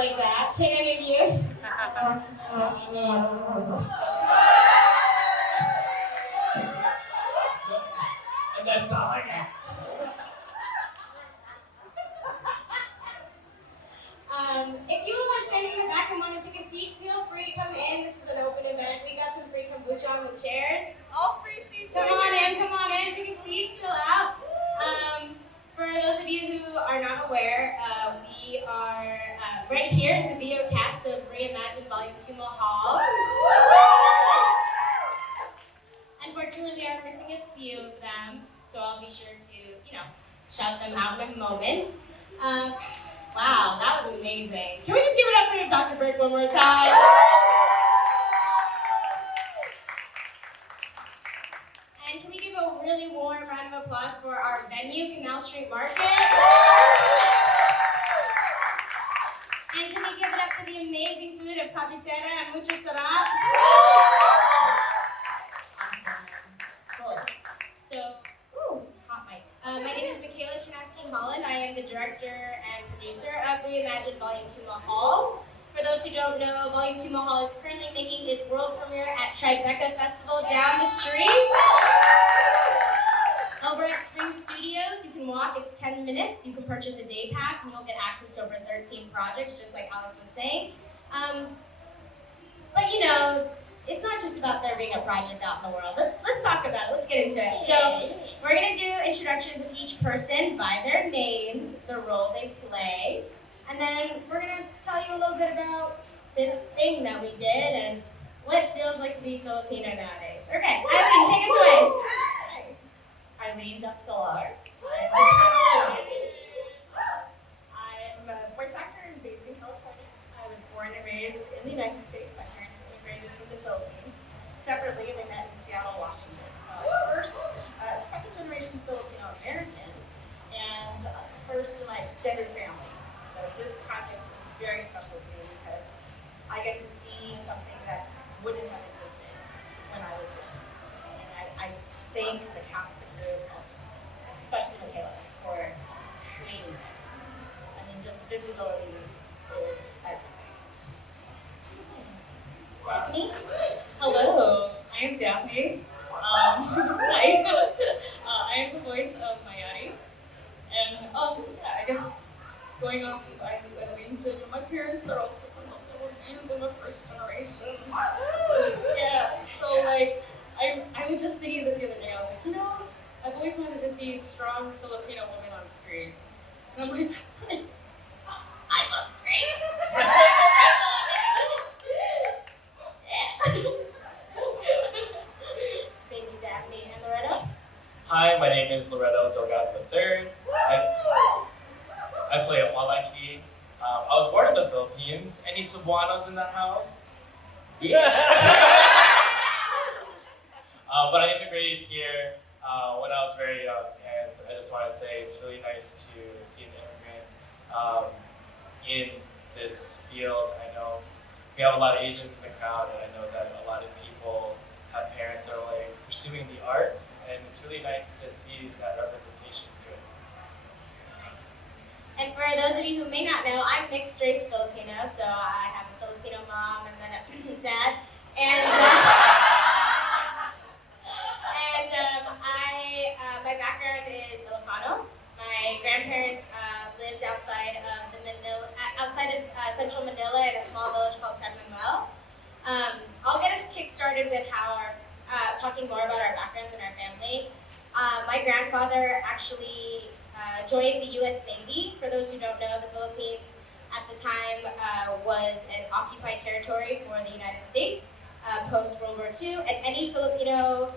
like that. Can any of you? And that's all I got. If you all are standing in the back and want to take a seat, feel free to come in. This is an open event. We got some free kombucha on the chairs. All free seats. Come on in, take a seat, chill out. For those of you who are not aware, we are right here is the video cast of Reimagined Vol II Mahal. Unfortunately, we are missing a few of them, so I'll be sure to, shout them out in a moment. Wow, that was amazing. Can we just give it up for Dr. Burke one more time? And can we give a really warm round of applause for our venue, Canal Street Market? And can we give it up for the amazing food of cabecera and mucho sarap? Awesome. Cool. So, hot mic. My name is Michaela Ternasky-Holland. I am the director and producer of Reimagined Vol II Mahal. For those who don't know, Vol II Mahal is currently making its world premiere at Tribeca Festival down the street. Over at Spring Studios, you can walk, it's 10 minutes. You can purchase a day pass and you'll get access to over 13 projects, just like Alex was saying. But it's not just about there being a project out in the world. Let's talk about it. Let's get into it. So we're gonna do introductions of each person by their names, the role they play, and then we're gonna tell you a little bit about this thing that we did and what it feels like to be Filipino nowadays. Okay, Eileen, take us away. Eileen Descalar. I'm a voice actor and based in California. I was born and raised in the United States. My parents immigrated from the Philippines. Separately, they met in Seattle, Washington. Second generation Filipino American, and first in my extended family. So this project is very special to me because I get to see something that wouldn't have existed when I was young. And I thank the cast and crew, especially Michaela, for creating this. I mean, just visibility is everything. Daphne? Hello, I am Daphne. I am the voice of Mayari. And I guess going off of Eileen said, my parents are also from the Philippines. I'm a first generation. Yeah, so I was just thinking this the other day. I was like, I've always wanted to see strong Filipino women on screen. And I'm like, I'm on screen. Thank you, Daphne. And Loretto? Hi, my name is Loretto Delgado III. I play a Malaki. I was born in the Philippines. Any Cebuanos in the house? Yeah. But I immigrated here when I was very young, and I just want to say it's really nice to see an immigrant in this field. I know we have a lot of Asians in the crowd, and I know that a lot of people have parents that are pursuing the arts, and it's really nice to see that representation here. And for those of you who may not know, I'm mixed race Filipino, so I have a Filipino mom and then a dad. My background is Ilocano. My grandparents lived outside of central Manila in a small village called San Manuel. I'll get us kick-started with talking more about our backgrounds and our family. My grandfather actually joined the U.S. Navy. For those who don't know, the Philippines at the time was an occupied territory for the United States post-World War II, and any Filipino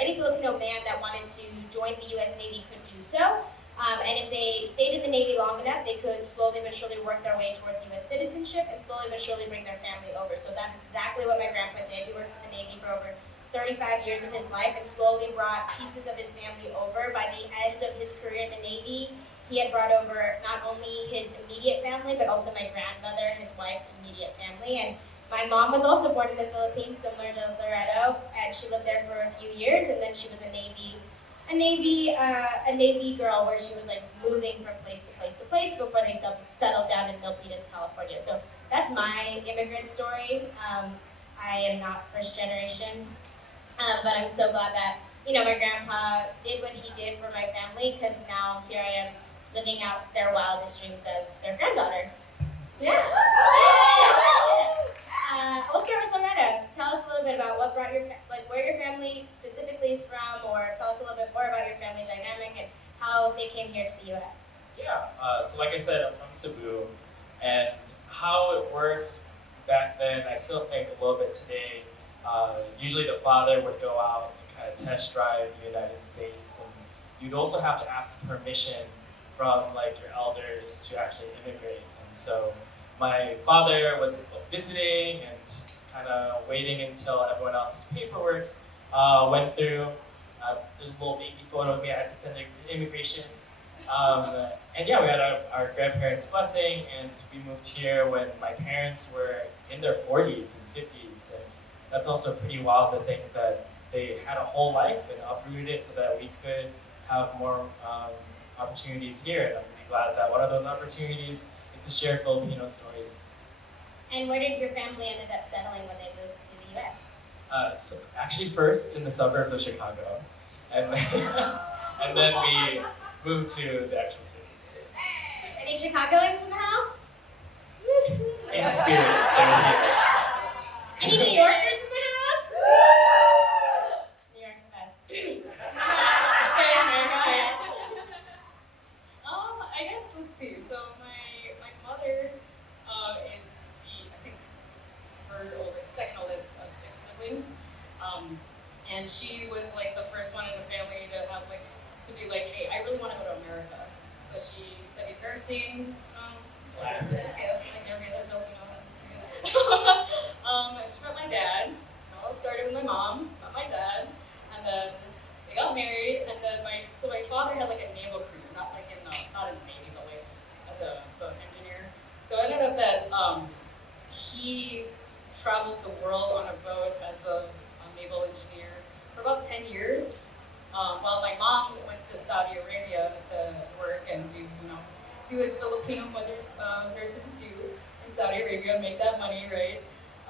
any Filipino man that wanted to join the U.S. Navy could do so. And if they stayed in the Navy long enough, they could slowly but surely work their way towards U.S. citizenship and slowly but surely bring their family over. So that's exactly what my grandpa did. He worked for the Navy for over 35 years of his life and slowly brought pieces of his family over. By the end of his career in the Navy, he had brought over not only his immediate family, but also my grandmother, his wife's immediate family. And my mom was also born in the Philippines, similar to Loretto, and she lived there for a few years, and then she was a Navy a Navy girl where she was like moving from place to place to place before they settled down in Milpitas, California. So that's my immigrant story. I am not first generation, but I'm so glad that my grandpa did what he did for my family, because now here I am living out their wildest dreams as their granddaughter. Yeah. We'll start with Loretta. Tell us a little bit about what brought where your family specifically is from, or tell us a little bit more about your family dynamic and how they came here to the U.S. Yeah, so like I said, I'm from Cebu, and how it works back then, I still think a little bit today. Usually the father would go out and kind of test drive the United States, and you'd also have to ask permission from like your elders to actually immigrate. And so my father was visiting and kind of waiting until everyone else's paperwork went through. There's a little baby photo of me. I had to send it to immigration. And yeah, we had our grandparents' blessing, and we moved here when my parents were in their 40s and 50s. And that's also pretty wild to think that they had a whole life and uprooted it so that we could have more opportunities here. And I'm really glad that one of those opportunities is to share Filipino stories. And where did your family ended up settling when they moved to the U.S.? So actually first in the suburbs of Chicago, and then we moved to the actual city. Any Chicagoans in the house? In spirit, they're here. Any New Yorkers in the house? New York's the best. I guess, let's see. So my mother is I think, second oldest of 6 siblings. And she was like the first one in the family to be like, hey, I really want to go to America. So she studied nursing. Like every other Filipino. She met my dad. It started with my mom, met my dad, and then they got married. And then my father had like a naval career, not in the Navy, but like as a boat engineer. So it ended up that he traveled the world on a boat as a naval engineer for about 10 years. While my mom went to Saudi Arabia to work and do as Filipino nurses do in Saudi Arabia, make that money, right?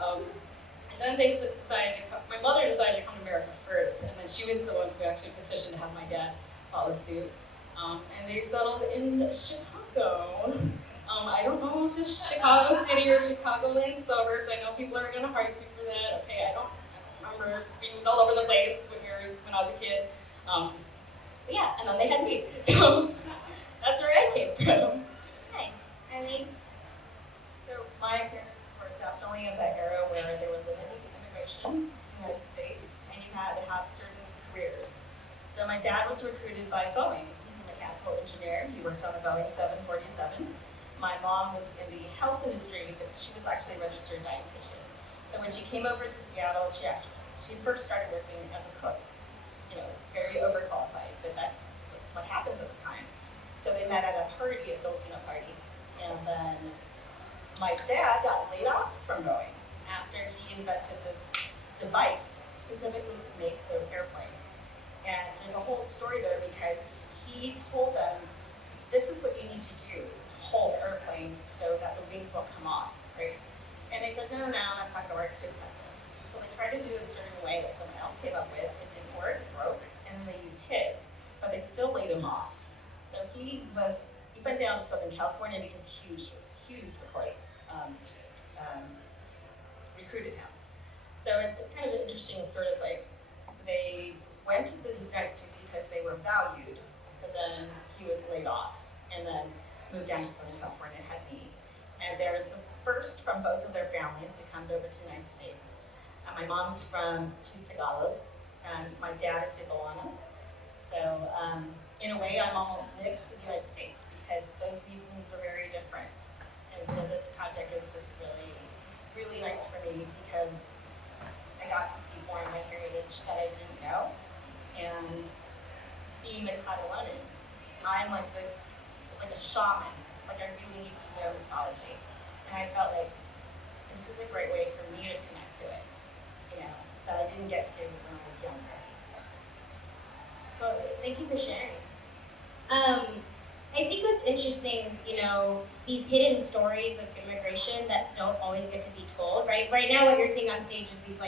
And then they decided to come. My mother decided to come to America first, and then she was the one who actually petitioned to have my dad follow suit. And they settled in Chicago. I don't know if it's Chicago City or Chicagoland suburbs. I know people are gonna argue me for that. Okay, I don't remember. We moved all over the place when I was a kid. But yeah, and then they had me. So that's where I came from. Nice. Eileen? So my parents were definitely of that era where there was limited immigration to the United States, and you had to have certain careers. So my dad was recruited by Boeing. He's a mechanical engineer. He worked on the Boeing 747. My mom was in the health industry, but she was actually a registered dietitian. So when she came over to Seattle, she first started working as a cook. Very overqualified, but that's what happens at the time. So they met at a party, a Filipino party, and then my dad got laid off from Boeing after he invented this device specifically to make their airplanes. And there's a whole story there because he told them, this is what you need to do to hold the airplane so that the wings won't come off, right? And they said, no, that's not gonna work, it's too expensive. So they tried to do it a certain way that someone else came up with, it didn't work, it broke, and then they used his, but they still laid him off. So he went down to Southern California because Hughes recruited him. So it's kind of interesting, sort of like, they went to the United States because they were valued, but then he was laid off, and then moved down to Southern California and had me. And they're the first from both of their families to come over to the United States. My mom's she's Tagalog, and my dad is Cebuano. So in a way, I'm almost mixed to the United States because those regions are very different. And so this project is just really, really nice for me because I got to see more of my heritage that I didn't know. And being the Catalan, I'm like a shaman. Like I really need to know mythology. And I felt like this is a great way for me to connect to it, that I didn't get to when I was younger. Totally. Thank you for sharing. I think what's interesting, these hidden stories of immigration that don't always get to be told, right? Right now, what you're seeing on stage is these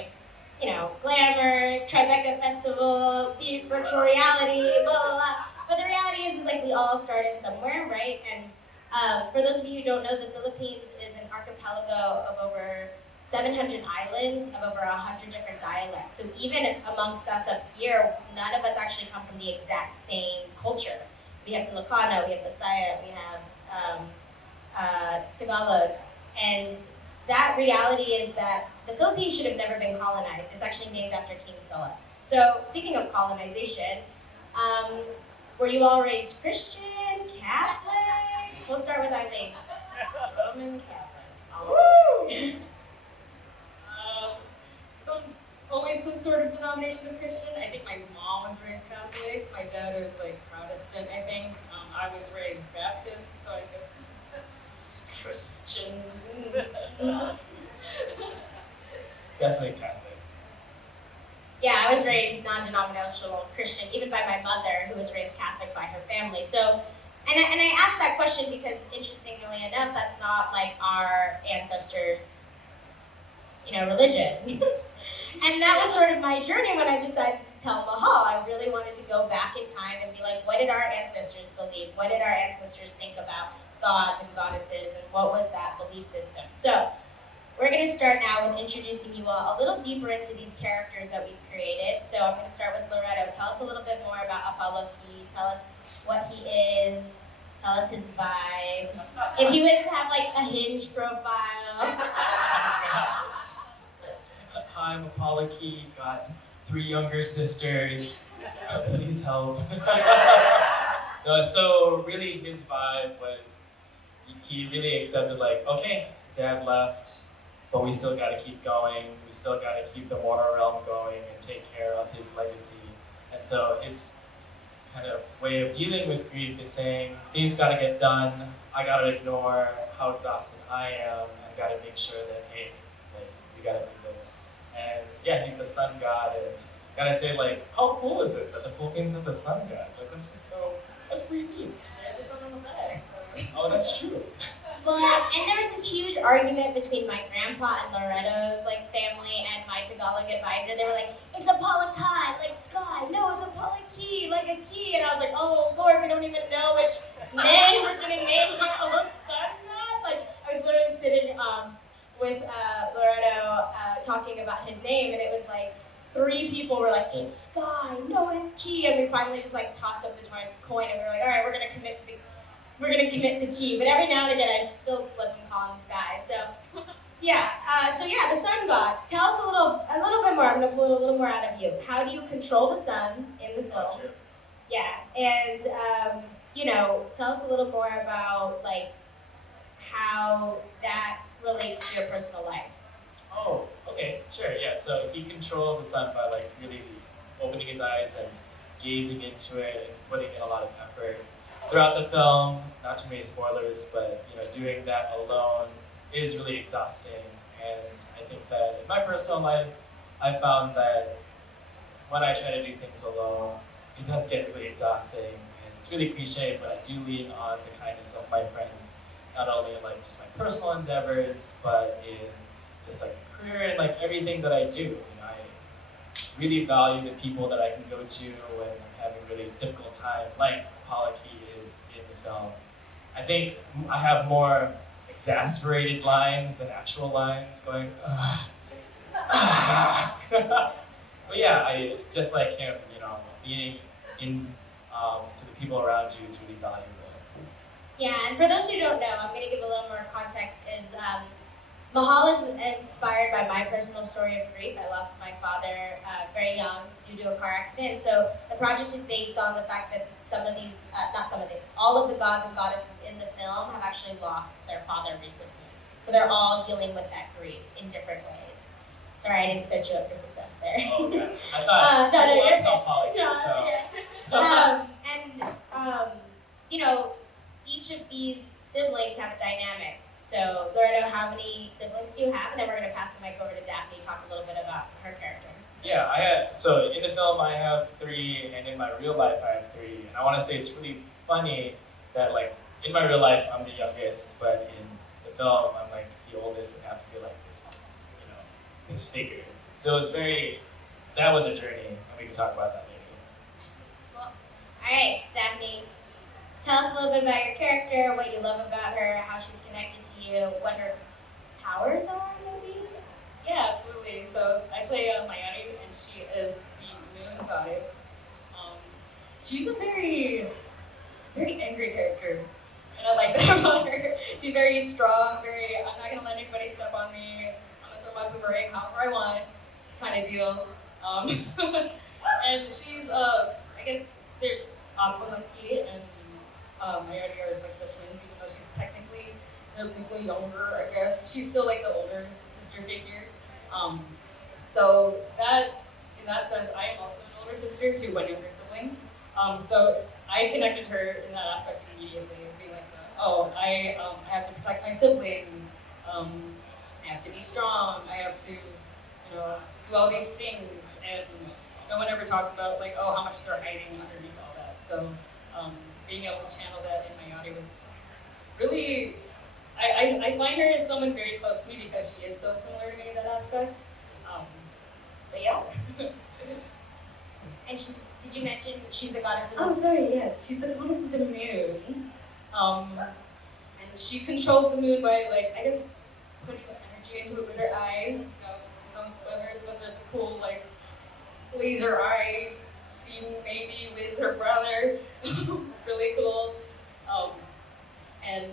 glamour, Tribeca Festival, virtual reality, blah, blah, blah. But the reality is like we all started somewhere, right? And for those of you who don't know, the Philippines is an archipelago of over 700 islands of over 100 different dialects. So even amongst us up here, none of us actually come from the exact same culture. We have Ilocano, we have Bisaya, we have Tagalog. And that reality is that the Philippines should have never been colonized. It's actually named after King Philip. So speaking of colonization, were you all raised Christian, Catholic? We'll start with Eileen. Roman Catholic. Woo! Always some sort of denomination of Christian. I think my mom was raised Catholic. My dad was Protestant, I think. I was raised Baptist, so I guess Christian. Definitely Catholic. Yeah, I was raised non-denominational Christian, even by my mother, who was raised Catholic by her family. So, and I asked that question because, interestingly enough, that's not like our ancestors' religion. And that was sort of my journey when I decided to tell Mahal. I really wanted to go back in time and be like, what did our ancestors believe? What did our ancestors think about gods and goddesses, and what was that belief system? So we're going to start now with introducing you all a little deeper into these characters that we've created. So I'm going to start with Loretto. Tell us a little bit more about Apollo Key. Tell us what he is. Tell us his vibe. If he was to have a Hinge profile. Hi, I'm Apollo Key, got 3 younger sisters. Please help. No, so really his vibe was, he really accepted okay, Dad left, but we still gotta keep going. We still gotta keep the water realm going and take care of his legacy. And so his kind of way of dealing with grief is saying, things gotta get done. I gotta ignore how exhausted I am, and gotta make sure that, hey, we gotta do this. And yeah, he's the sun god, and gotta say, how cool is it that the Philippines has a sun god? That's pretty neat. There's a sun on the flag, so. Oh, that's true. Well, and there was this huge argument between my grandpa and Loretto's family and my Tagalog advisor. They were like, it's Apollo Kai, sky. No, it's Apollo Key, a key. And I was like, oh Lord, we don't even know which name we're gonna name our own sun god. I was literally sitting with Loretto talking about his name, and it was 3 people were like, it's Sky, no, it's Key, and we finally just tossed up the coin, and we were like, all right, we're gonna commit to Key. But every now and again, I still slip and call him Sky. So yeah, the sun god. Tell us a little bit more. I'm gonna pull a little more out of you. How do you control the sun in the film? Sure. Yeah, and tell us a little more about how that relates to your personal life. Oh, okay, sure, yeah. So he controls the sun by really opening his eyes and gazing into it and putting in a lot of effort throughout the film. Not too many spoilers, but doing that alone is really exhausting. And I think that in my personal life, I found that when I try to do things alone, it does get really exhausting. And it's really cliche, but I do lean on the kindness of my friends, not only in just my personal endeavors, but in just career and everything that I do. I really value the people that I can go to when I'm having a really difficult time, like Apollo Key is in the film. I think I have more exasperated lines than actual lines going, ugh. But yeah, I just like him, being in to the people around you is really valuable. Yeah, and for those who don't know, I'm going to give a little more context. Mahal is inspired by my personal story of grief. I lost my father very young due to a car accident. So the project is based on the fact that all of the gods and goddesses in the film have actually lost their father recently. So they're all dealing with that grief in different ways. Sorry, I didn't set you up for success there. Oh, okay. I thought I just want to tell Apollo Key, so. Each of these siblings have a dynamic. So, Loretto, how many siblings do you have? And then we're going to pass the mic over to Daphne to talk a little bit about her character. Yeah, so in the film I have 3, and in my real life I have 3, and I want to say it's really funny that like in my real life I'm the youngest, but in the film I'm like the oldest and have to be like this, this figure. So it's that was a journey, and we can talk about that later. Well, all right, Daphne, tell us a little bit about your character, what you love about her, how she's connected to you, what her powers are, maybe? Yeah, absolutely. So I play Mayari, and she is the moon goddess. She's a very, very angry character, and I like that about her. She's very strong, I'm not gonna let anybody step on me. I'm gonna throw my boomerang however I want, kind of deal. And she's, I guess they're Aquamonkey and Mayari are like the twins, even though she's technically younger, I guess. She's still like the older sister figure. So in that sense, I am also an older sister to one younger sibling. So I connected her in that aspect immediately, being like, I have to protect my siblings. I have to be strong. I have to, do all these things. And no one ever talks about like, how much they're hiding underneath all that. So being able to channel that in my audio was really. I find her as someone very close to me because she is so similar to me in that aspect. But yeah. And did you mention she's the goddess of Oh, sorry, yeah. She's the goddess of the moon. And she controls the moon by, like, I guess, putting the energy into it with her eye. No spoilers, but there's a cool, like, laser eye scene maybe with her brother. It's really cool. And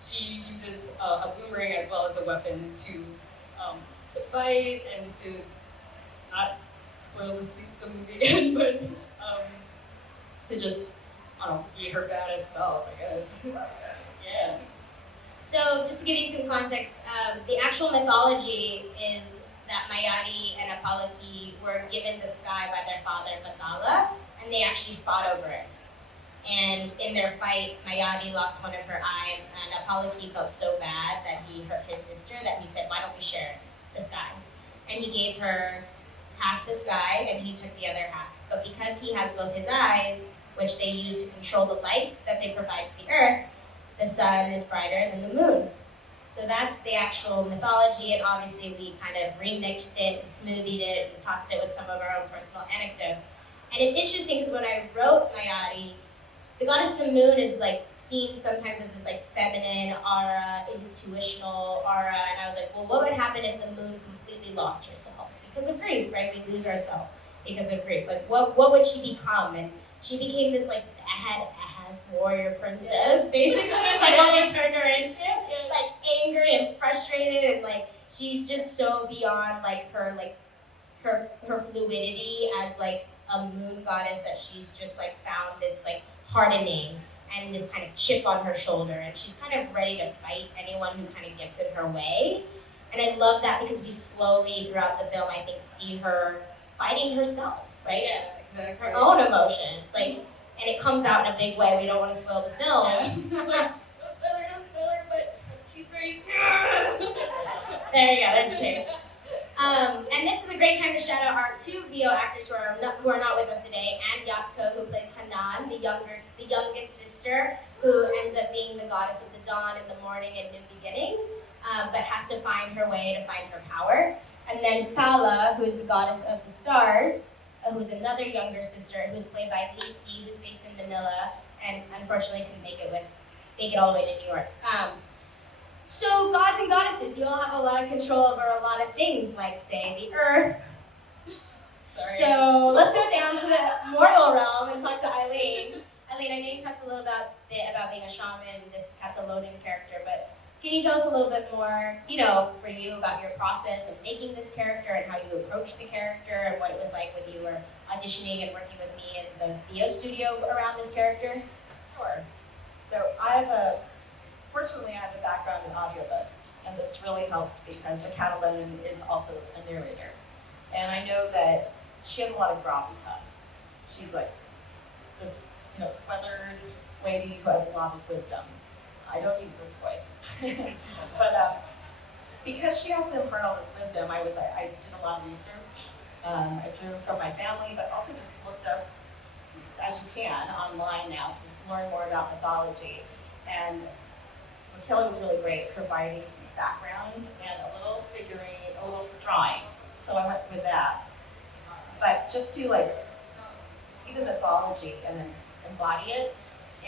she uses a boomerang as well as a weapon to fight and to not spoil the movie again, but to just, be her baddest self, I guess. Yeah. So, just to give you some context, the actual mythology is that Mayari and Apalaki were given the sky by their father, Mathala, and they actually fought over it. And in their fight, Mayari lost one of her eyes, and Apalaki felt so bad that he hurt his sister that he said, "Why don't we share the sky?" And he gave her half the sky, and he took the other half. But because he has both his eyes, which they use to control the light that they provide to the earth, the sun is brighter than the moon. So that's the actual mythology, and obviously we kind of remixed it and smoothied it and tossed it with some of our own personal anecdotes. And it's interesting because when I wrote Mayari, the goddess of the moon is like seen sometimes as this like feminine aura, intuitional aura, and I was like, well, what would happen if the moon completely lost herself? Because of grief, right? We lose ourselves because of grief. Like, what would she become? And she became this like badass warrior princess, basically, is like what we turned her into. Like angry and frustrated, and like she's just so beyond like her fluidity as like a moon goddess that she's just like found this like hardening and this kind of chip on her shoulder, and she's kind of ready to fight anyone who kind of gets in her way. And I love that because we slowly throughout the film, I think, see her fighting herself, right? Yeah, exactly. Her own emotions, like, and it comes out in a big way. We don't want to spoil the film. Yeah. No spoiler, but she's very. There you go. There's a taste. And this is a great time to shout out our 2 VO actors who are not with us today, and Yatko, who plays Hanan, the youngest sister, who ends up being the goddess of the dawn in the morning and new beginnings, but has to find her way to find her power. And then Thala, who is the goddess of the stars, who is another younger sister, who is played by Lacey, who's based in Manila, and unfortunately couldn't make it all the way to New York. So gods and goddesses, you all have a lot of control over a lot of things, like say the earth. Sorry. So let's go down to the mortal realm and talk to Eileen. Eileen, I know you talked a little bit about being a shaman, this Catalonian character, but can you tell us a little bit more, for you about your process of making this character and how you approached the character and what it was like when you were auditioning and working with me in the VO studio around this character? Sure. So fortunately I have a background in audiobooks, and this really helped because the Catalonian is also a narrator. And I know that she has a lot of gravitas. She's like this, weathered lady who has a lot of wisdom. I don't use this voice. But because she has to impart all this wisdom, I did a lot of research. I drew from my family, but also just looked up, as you can, online now to learn more about mythology. And Michaela was really great at providing some background and a little figurine, a little drawing. So I went with that. But just to like see the mythology and then embody it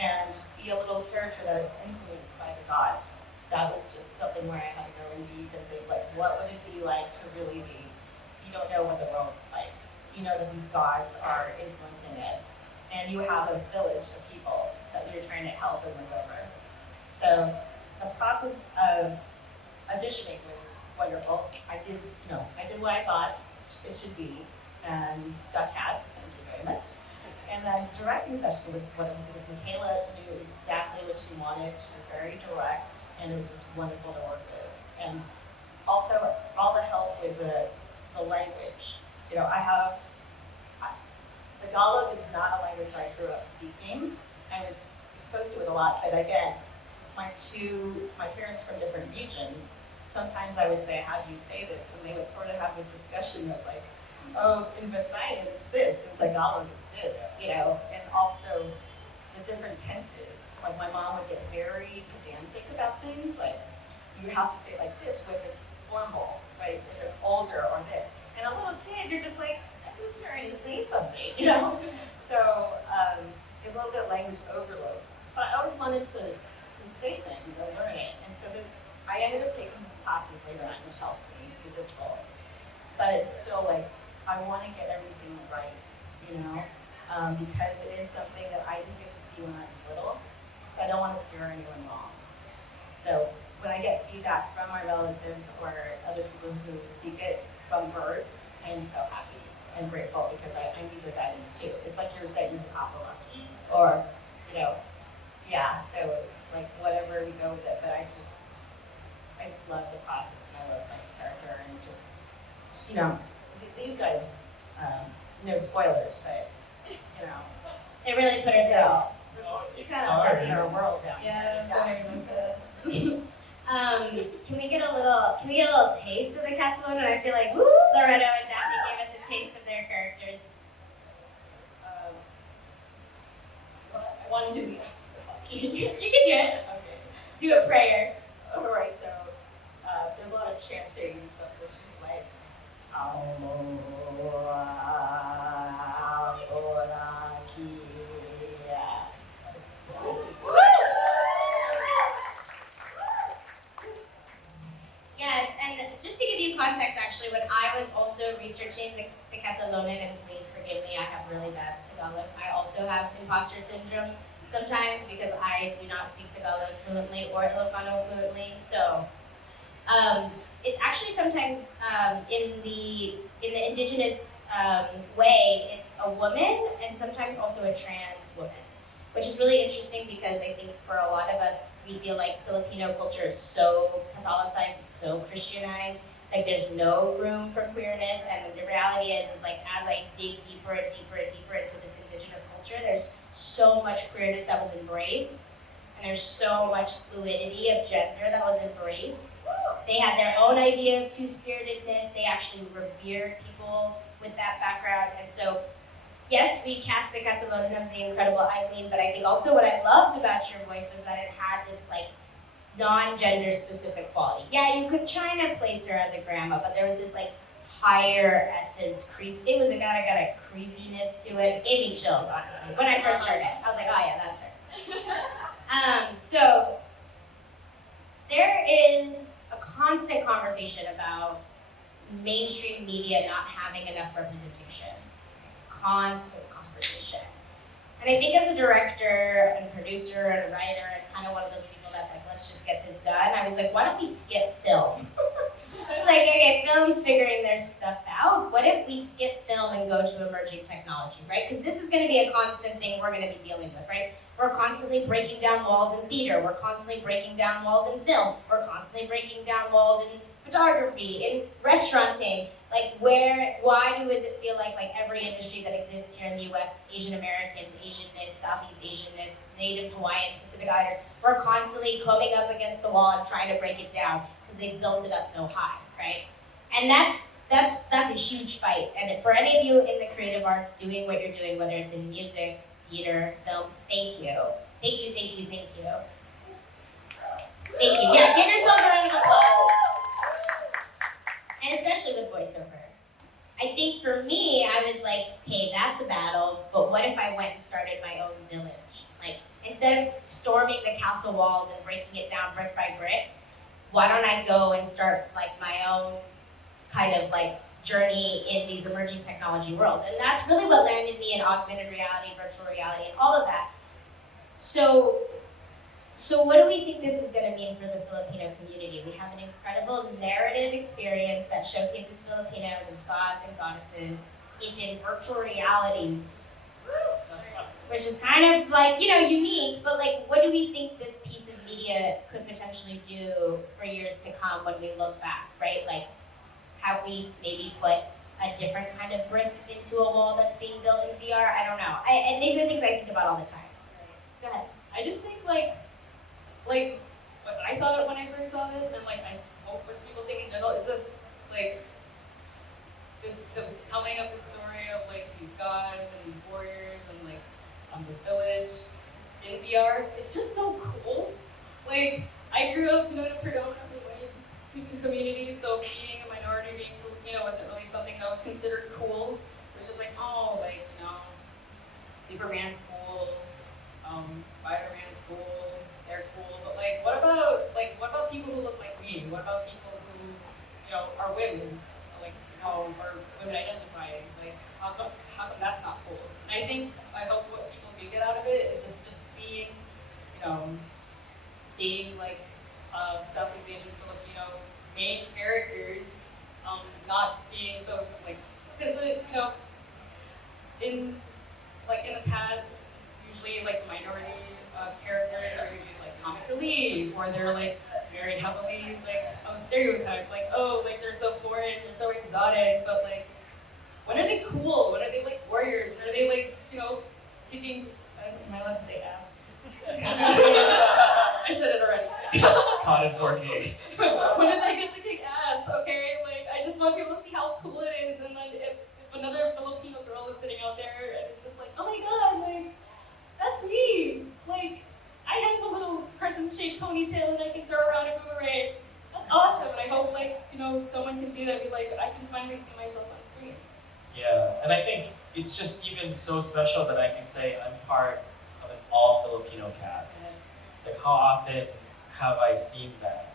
and just be a little character that is influenced by the gods. That was just something where I had to go in deep and think like, what would it be like to really be, you don't know what the world's like. You know that these gods are influencing it. And you have a village of people that you're trying to help and look over. So the process of auditioning was wonderful. I did what I thought it should be and got cast, thank you very much. And then the directing session was wonderful because Michaela knew exactly what she wanted. She was very direct and it was just wonderful to work with. And also all the help with the language. You know, Tagalog is not a language I grew up speaking. I was exposed to it a lot, but again, my parents from different regions, sometimes I would say, how do you say this? And they would sort of have a discussion of like, oh, in Visayan it's this, in Tagalog it's this, you know, and also the different tenses. Like my mom would get very pedantic about things, like you have to say it like this if it's formal, right? If it's older or this. And a little kid, you're just like, I'm just trying to say something, you know? So there's a little bit of language overload. But I always wanted to say things and learn it. And so I ended up taking some classes later on, which helped me with this role. But it's still like, I want to get everything right, you know? Because it is something that I didn't get to see when I was little. So I don't want to steer anyone wrong. So when I get feedback from my relatives or other people who speak it from birth, I am so happy and grateful because I need the guidance too. It's like you were saying, is a opera. Or, you know, yeah, so it's like whatever we go with it, but I just love the process and I love my character and just you know, these guys, no spoilers, but, you know. They really put it through. You kind of affected our world down here. Yeah, sorry about that. Can we get a little taste of the Catalona? I feel like Loretto and Daphne gave us a taste of their characters. I want to do the You can do it. Okay. Do a prayer. All right, so there's a lot of chanting and stuff, so she's like, Yes, and just to give you context, actually, when I was also researching the Catalonan, and please forgive me, I have really bad Tagalog. I also have imposter syndrome sometimes because I do not speak Tagalog fluently or Ilocano fluently. So it's actually sometimes in the indigenous way, it's a woman and sometimes also a trans woman, which is really interesting because I think for a lot of us, we feel like Filipino culture is so Catholicized, it's so Christianized, like there's no room for queerness. And the reality is like as I dig deeper and deeper and deeper into this indigenous culture, there's so much queerness that was embraced. And there's so much fluidity of gender that was embraced. They had their own idea of two-spiritedness. They actually revered people with that background. And so, yes, we cast the Catalonan as the incredible Eileen, but I think also what I loved about your voice was that it had this like non-gender specific quality. Yeah, you could try and place her as a grandma, but there was this like higher essence, it was got a creepiness to it. It gave me chills, honestly. When I first heard it, I was like, oh yeah, that's her. So there is a constant conversation about mainstream media not having enough representation. Constant conversation. And I think as a director and producer and a writer and kind of one of those people that's like, let's just get this done, I was like, why don't we skip film? Like, okay, film's figuring their stuff out. What if we skip film and go to emerging technology, right? Because this is going to be a constant thing we're going to be dealing with, right? We're constantly breaking down walls in theater. We're constantly breaking down walls in film. We're constantly breaking down walls in photography, in restauranting. Like, why does it feel like every industry that exists here in the U.S., Asian Americans, Asianness, Southeast Asianness, Native Hawaiians, Pacific Islanders, we're constantly coming up against the wall and trying to break it down. Because because they built it up so high, right? And that's a huge fight. And for any of you in the creative arts doing what you're doing, whether it's in music, theater, film, thank you. Thank you, thank you, thank you. Thank you. Yeah, give yourselves a round of applause. And especially with voiceover. I think for me, I was like, okay, that's a battle, but what if I went and started my own village? Like, instead of storming the castle walls and breaking it down brick by brick, why don't I go and start like my own kind of like journey in these emerging technology worlds? And that's really what landed me in augmented reality, virtual reality, and all of that. So what do we think this is going to mean for the Filipino community? We have an incredible narrative experience that showcases Filipinos as gods and goddesses. It's in virtual reality, which is kind of like, unique, but like, what do we think this piece of media could potentially do for years to come when we look back, right? Like, have we maybe put a different kind of brick into a wall that's being built in VR? I don't know. And these are things I think about all the time. Go ahead. I just think like what I thought when I first saw this, and like I hope what people think in general, is just like the telling of the story of like these gods and these warriors and like the village in VR. It's just so cool. Like I grew up in a predominantly white community, so being a minority, being Filipino wasn't really something that was considered cool. It was just like, oh, like, Superman's cool, Spider-Man's cool, they're cool, but like, what about people who look like me? What about people who, are women, or women identifying? Like, how come that's not cool? And I hope what people do get out of it is just seeing, like Southeast Asian Filipino main characters, not being so like, because in the past, usually like the minority characters are usually like comic relief, or they're like very heavily stereotyped, like they're so foreign, they're so exotic, but like when are they cool? When are they like warriors? When are they like kicking? Am I allowed to say ass? I said it already. Caught in 4K. When did they get to kick ass? Okay, like I just want people to see how cool it is, and then if another Filipino girl is sitting out there and it's just like, oh my god, like that's me. Like I have a little person-shaped ponytail that I can throw around a boomerang. That's awesome, and I hope someone can see that and be like, I can finally see myself on screen. Yeah, and I think it's just even so special that I can say I'm part of an all-Filipino cast. Yes. Like how often have I seen that,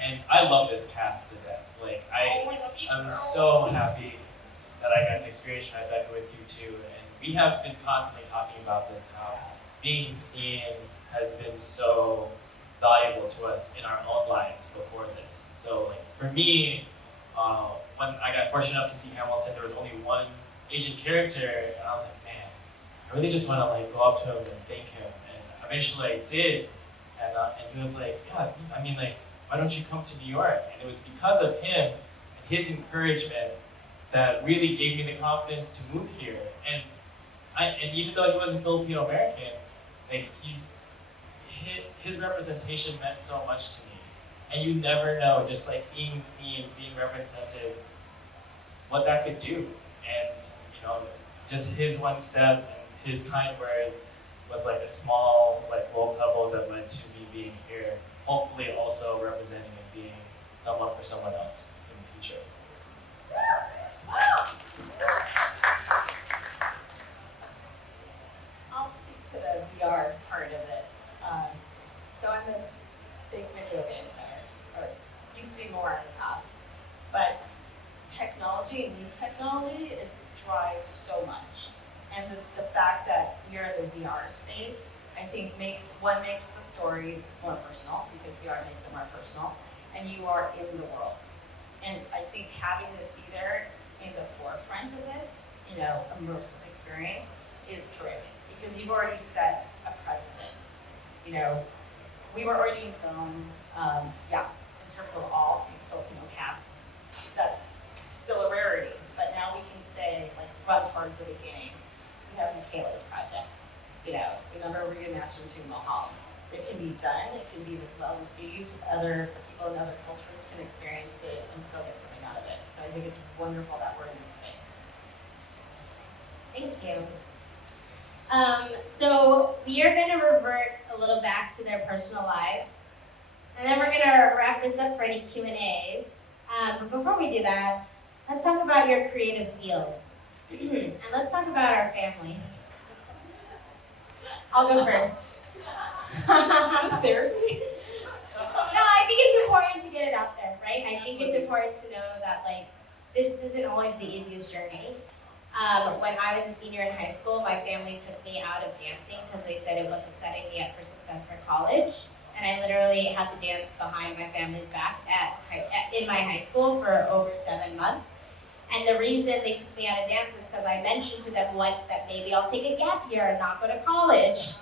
And I love this cast to death. Like I'm so happy that I got to experience Tribeca with you too. And we have been constantly talking about this, how being seen has been so valuable to us in our own lives before this. So like for me, when I got fortunate enough to see Hamilton, there was only one Asian character, and I was like, man, I really just want to like go up to him and thank him. And eventually I did, and he was like, yeah, I mean like, why don't you come to New York? And it was because of him and his encouragement that really gave me the confidence to move here. And even though he wasn't Filipino American, like his representation meant so much to me. And you never know, just like being seen, being represented, what that could do. And just his one step and his kind words was like a small little pebble that led to me being here. Hopefully also representing and being someone for someone else in the future. I'll speak to the VR part of this. So I'm a big video game player, or used to be more in the past. But technology, new technology, it drives so much. And the fact that you're in the VR space, I think makes the story more personal, because VR makes it more personal, and you are in the world. And I think having this be there in the forefront of this, immersive experience is terrific, because you've already set a precedent. We were already in films, in terms of all Filipino cast, that's still a rarity, but now we can say, from towards the beginning, we have Michaela's project. Remember Reimagined to Mahal. it can be done, it can be well received, other people in other cultures can experience it and still get something out of it. So I think it's wonderful that we're in this space. Thank you. So we are going to revert a little back to their personal lives, and then we're going to wrap this up for any Q&As. But before we do that, let's talk about your creative fields, and let's talk about our families. I'll go first. Is this therapy? No, I think it's important to get it out there, right? I think it's important to know that like this isn't always the easiest journey. When I was a senior in high school, my family took me out of dancing because they said it wasn't setting me up for success for college. And I literally had to dance behind my family's back in my high school for over 7 months. And the reason they took me out of dance is because I mentioned to them once that maybe I'll take a gap year and not go to college.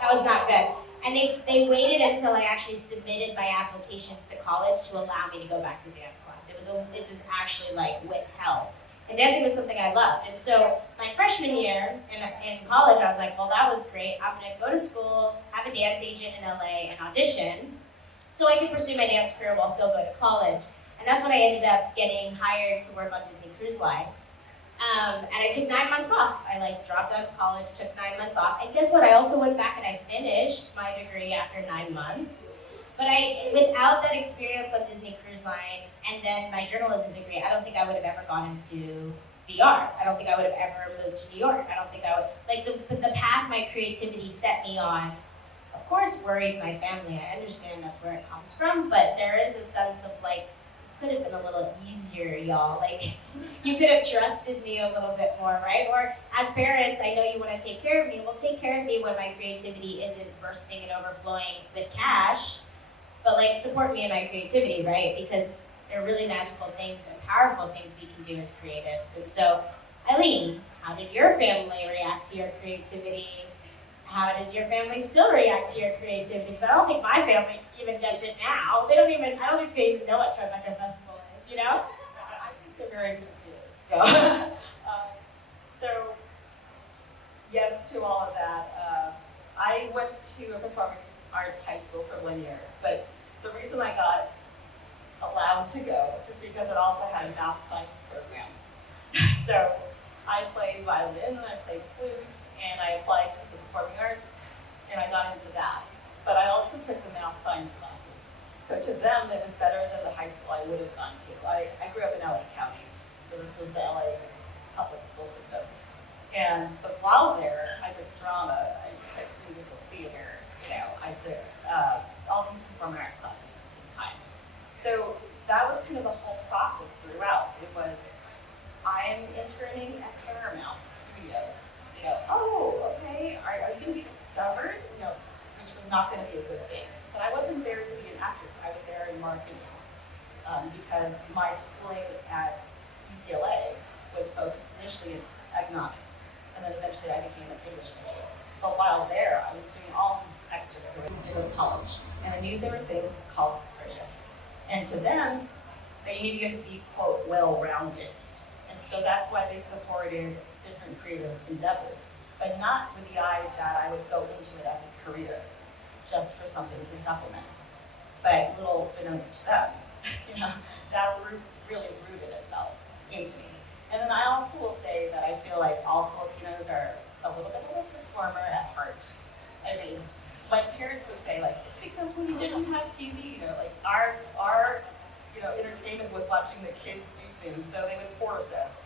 That was not good. And they waited until I actually submitted my applications to college to allow me to go back to dance class. It was actually like withheld. And dancing was something I loved. And so my freshman year in college, I was like, well, that was great. I'm gonna go to school, have a dance agent in LA, and audition so I could pursue my dance career while still going to college. And that's when I ended up getting hired to work on Disney Cruise Line. And I took 9 months off. I dropped out of college, took 9 months off. And guess what? I also went back and I finished my degree after 9 months. But without that experience on Disney Cruise Line and then my journalism degree, I don't think I would have ever gone into VR. I don't think I would have ever moved to New York. I don't think I would, the path my creativity set me on, of course, worried my family. I understand that's where it comes from, but there is a sense of like, this could have been a little easier, y'all. Like, you could have trusted me a little bit more, right? Or as parents, I know you want to take care of me. Well, take care of me when my creativity isn't bursting and overflowing with cash. But like support me in my creativity, right? Because they're really magical things and powerful things we can do as creatives. And so, Eileen, how did your family react to your creativity? How does your family still react to your creativity? Because I don't think my family even gets it now. I don't think they even know what Tribeca Festival is, you know? I think they're very confused. So, yes to all of that. I went to a performing arts high school for 1 year, but the reason I got allowed to go is because it also had a math science program. So I played violin, I played flute, and I applied for the performing arts, and I got into that. But I also took the math science classes. So to them, it was better than the high school I would have gone to. I grew up in LA County, so this was the LA public school system. But while there, I took drama, I took musical theater, I took all these performing arts classes at the same time. So that was kind of the whole process throughout. It was, I'm interning at Paramount Studios. Oh, okay, are you going to be discovered? Which was not going to be a good thing. But I wasn't there to be an actress. I was there in marketing because my schooling at UCLA was focused initially in economics, and then eventually I became an English major. But while there, I was doing all these extracurricular in college, and I knew there were things called scholarships. And to them, they knew you had to be, quote, well-rounded. And so that's why they supported different creative endeavors, but not with the eye that I would go into it as a career, just for something to supplement. But little unbeknownst to them, that really rooted itself into me. And then I also will say that I feel like all Filipinos are a little bit of a performer at heart. I mean, my parents would say, like, it's because we didn't have TV, our entertainment was watching the kids do things, so they would force us,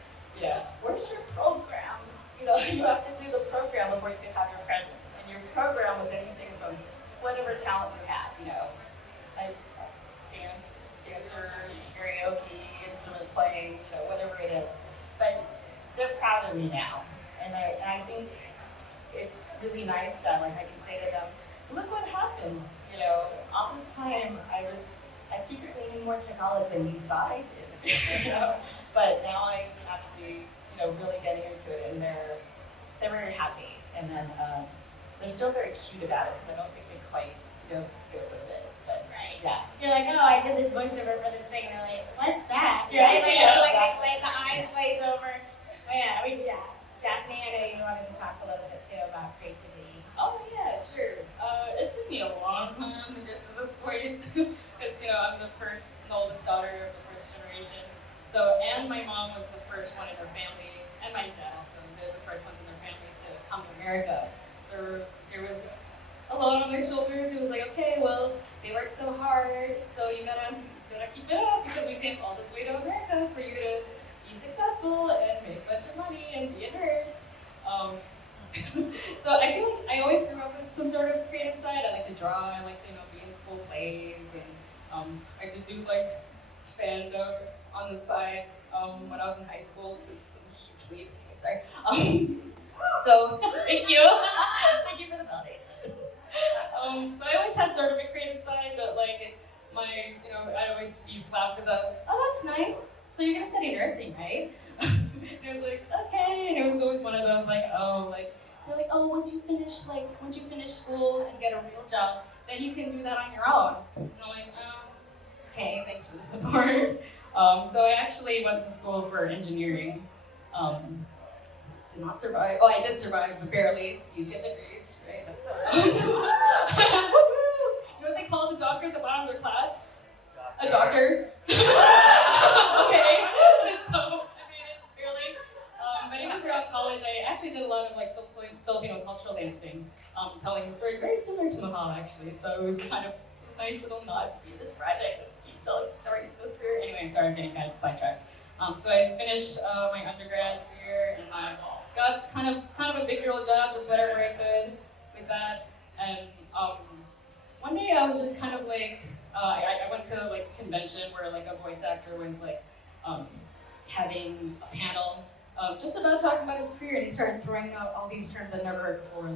where's your program? You have to do the program before you can have your present. And your program was anything from whatever talent you had, dancers, karaoke, instrument playing, whatever it is. But they're proud of me now. And I think it's really nice that I can say to them, look what happened. All this time I secretly knew more Tagalog than you thought I did. But now I'm actually really getting into it, and they're very happy. And then they're still very cute about it because I don't think they quite know the scope of it. But right. Yeah. You're like, oh, I did this voiceover for this thing, and they're like, what's that? Yeah, Right? exactly. The eyes glaze over. Daphne, I know you wanted to talk a little bit too about creativity. Oh yeah, sure. It took me a long first one in her family, and my dad also, they're the first ones in their family to come to America. So there was a lot on my shoulders. It was like, okay, well, they worked so hard, so you gotta keep it up because we came all this way to America for you to be successful and make a bunch of money and be a nurse. So I feel like I always grew up with some sort of creative side. I like to draw, I like to be in school plays, and I like to do like fandoms on the side when I was in high school, because I'm a huge weeb, anyway, sorry. So thank you. Thank you for the validation. So I always had sort of a creative side, but like I'd always be slapped with oh, that's nice. So you're gonna study nursing, right? And I was like, okay. And it was always one of those like, they're like, oh, once you finish school and get a real job, then you can do that on your own. And I'm like, okay, thanks for the support. So I actually went to school for engineering. Did not survive. Oh, I did survive, but barely. These get degrees, right? You know what they call the doctor at the bottom of their class? A doctor. Okay. So I made it, barely. But even throughout college, I actually did a lot of like Filipino cultural dancing, telling stories very similar to Mahal, actually. So it was kind of a nice little nod to be this project and keep telling stories in this career. Anyway, sorry, I'm getting kind of sidetracked. So I finished my undergrad here, and I got kind of a big girl job, just whatever I could with that. And one day I was just kind of like, I went to like a convention where like a voice actor was like having a panel just about talking about his career, and he started throwing out all these terms I'd never heard before,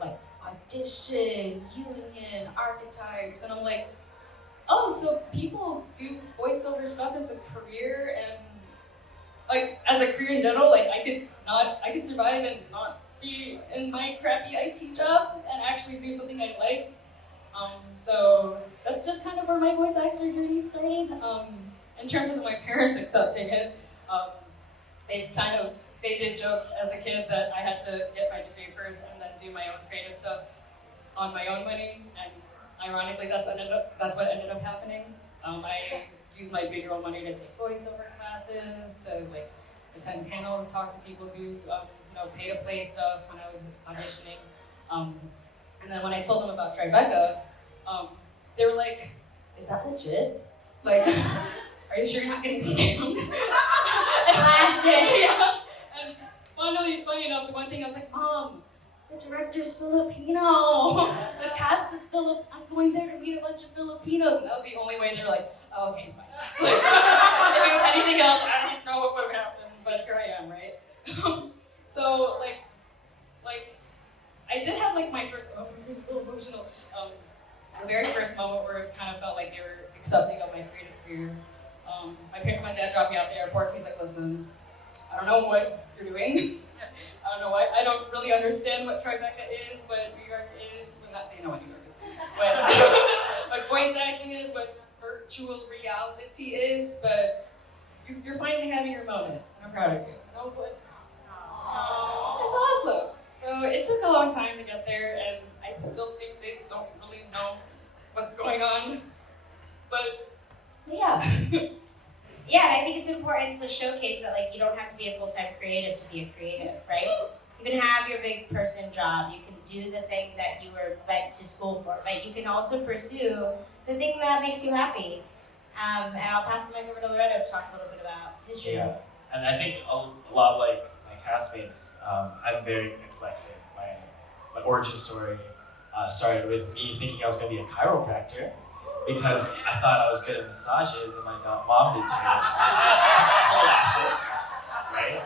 like audition, union, archetypes, and I'm like, oh, so people do voiceover stuff as a career, and like as a career in general, like I could survive and not be in my crappy IT job and actually do something I like. So that's just kind of where my voice actor journey started. In terms of my parents accepting it, they did joke as a kid that I had to get my degree first and then do my own creative stuff on my own money, and ironically that's what ended up happening. I used my big girl money to take voiceover classes, to like attend panels, talk to people, do pay to play stuff when I was auditioning. And then when I told them about Tribeca, they were like, "Is that legit? Like, are you sure you're not getting scammed?" Classic. Yeah. And funny enough, the one thing I was like, "Mom, the director's Filipino. The cast is I'm going there to meet a bunch of Filipinos." And that was the only way they were like, "Oh, okay, it's fine." If it was anything else, I don't know what would have happened, but here I am, right? So like, I did have like my first, emotional, the very first moment where it kind of felt like they were accepting of my creative career. My dad dropped me off at the airport. He's like, "Listen, I don't know what you're doing. I don't know why. I don't really understand what Tribeca is, what New York is. Well, they know what New York is. What voice acting is, what virtual reality is. But you're finally having your moment. And I'm proud of you." And I was like, "It's awesome." So it took a long time to get there, and I still think they don't really know what's going on. But yeah. Yeah, and I think it's important to showcase that like you don't have to be a full-time creative to be a creative, right? You can have your big person job, you can do the thing that you were went to school for, but you can also pursue the thing that makes you happy. And I'll pass the mic over to Loretta to talk a little bit about his journey. Yeah, and I think a lot like my castmates, I'm very eclectic. My origin story started with me thinking I was going to be a chiropractor, because I thought I was good at massages, and my mom did too. Classic, right?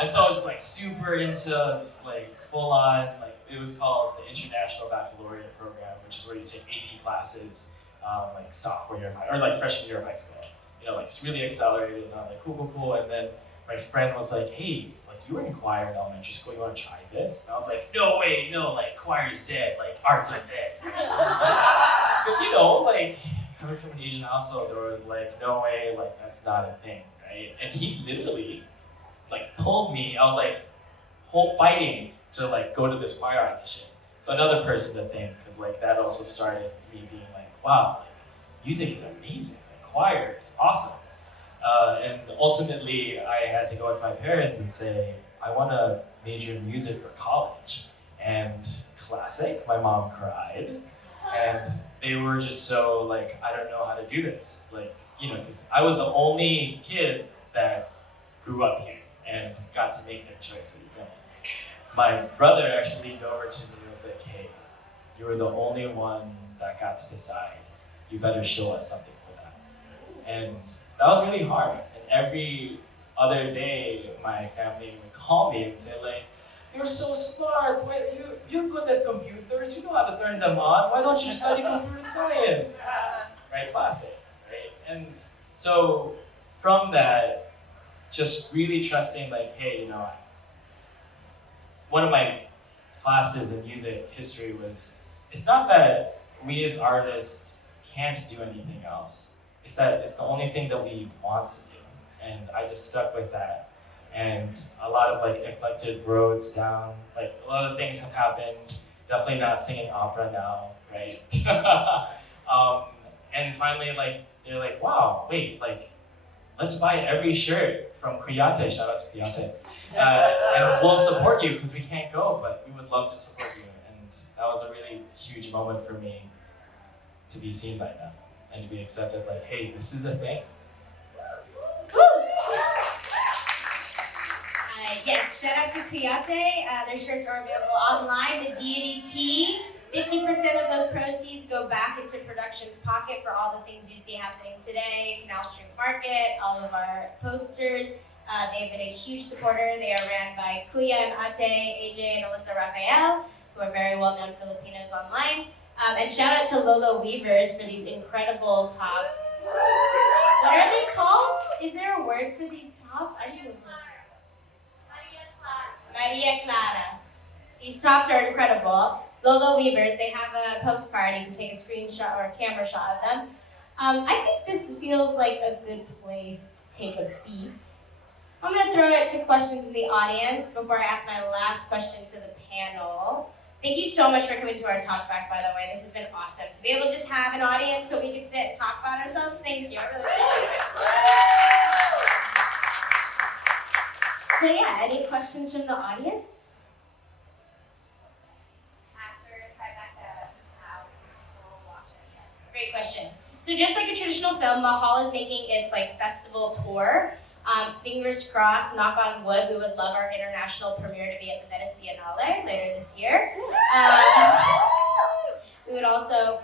And so I was like super into just like full on, like it was called the International Baccalaureate Program, which is where you take AP classes, like sophomore year of high, or like freshman year of high school. Like it's really accelerated, and I was like, cool. And then my friend was like, "Hey, like you were in choir in elementary school, you want to try this?" And I was like, "No way, no, like choir's dead, like arts are dead." Because like coming from an Asian household, there was like, no way, like that's not a thing, right? And he literally like pulled me. I was like fighting to like go to this choir audition. So another person to thank, because like that also started me being like, wow, like music is amazing, like choir is awesome. And ultimately, I had to go with my parents and say, I want to major in music for college. And classic, my mom cried. And they were just so like, I don't know how to do this. Like, you know, because I was the only kid that grew up here and got to make their choices. And my brother actually leaned over to me and was like, hey, you were the only one that got to decide. You better show us something for that. And that was really hard. And every other day, my family would call me and say like, you're so smart, you're good at computers, you know how to turn them on, why don't you study computer science? Right, classic, right? And so from that, just really trusting like, hey, you know, one of my classes in music history was, it's not that we as artists can't do anything else, it's that it's the only thing that we want to do. And I just stuck with that. And a lot of like eclectic roads down, like a lot of things have happened. Definitely not singing opera now, right? And finally, like they're like, wow, wait, like let's buy every shirt from Kuyate. Shout out to Kuyate, and we'll support you because we can't go, but we would love to support you. And that was a really huge moment for me to be seen by them and to be accepted. Like, hey, this is a thing. Yes, shout out to Kuyate. Their shirts are available online. The Deity Tee. 50% of those proceeds go back into production's pocket for all the things you see happening today. Canal Street Market, all of our posters. They've been a huge supporter. They are ran by Kuya and Ate, AJ and Alyssa Raphael, who are very well-known Filipinos online. And shout out to Lolo Weavers for these incredible tops. What are they called? Is there a word for these tops? I don't even know. Maria Clara. These tops are incredible. Lolo Weavers, they have a postcard. You can take a screenshot or a camera shot of them. I think this feels like a good place to take a beat. I'm going to throw it to questions in the audience before I ask my last question to the panel. Thank you so much for coming to our talk back, by the way. This has been awesome. To be able to just have an audience so we can sit and talk about ourselves, thank you. I really appreciate it. So yeah, any questions from the audience? After Tribeca, how people watch it? Great question. So just like a traditional film, Mahal is making its like festival tour. Fingers crossed, knock on wood, we would love our international premiere to be at the Venice Biennale later this year. We would also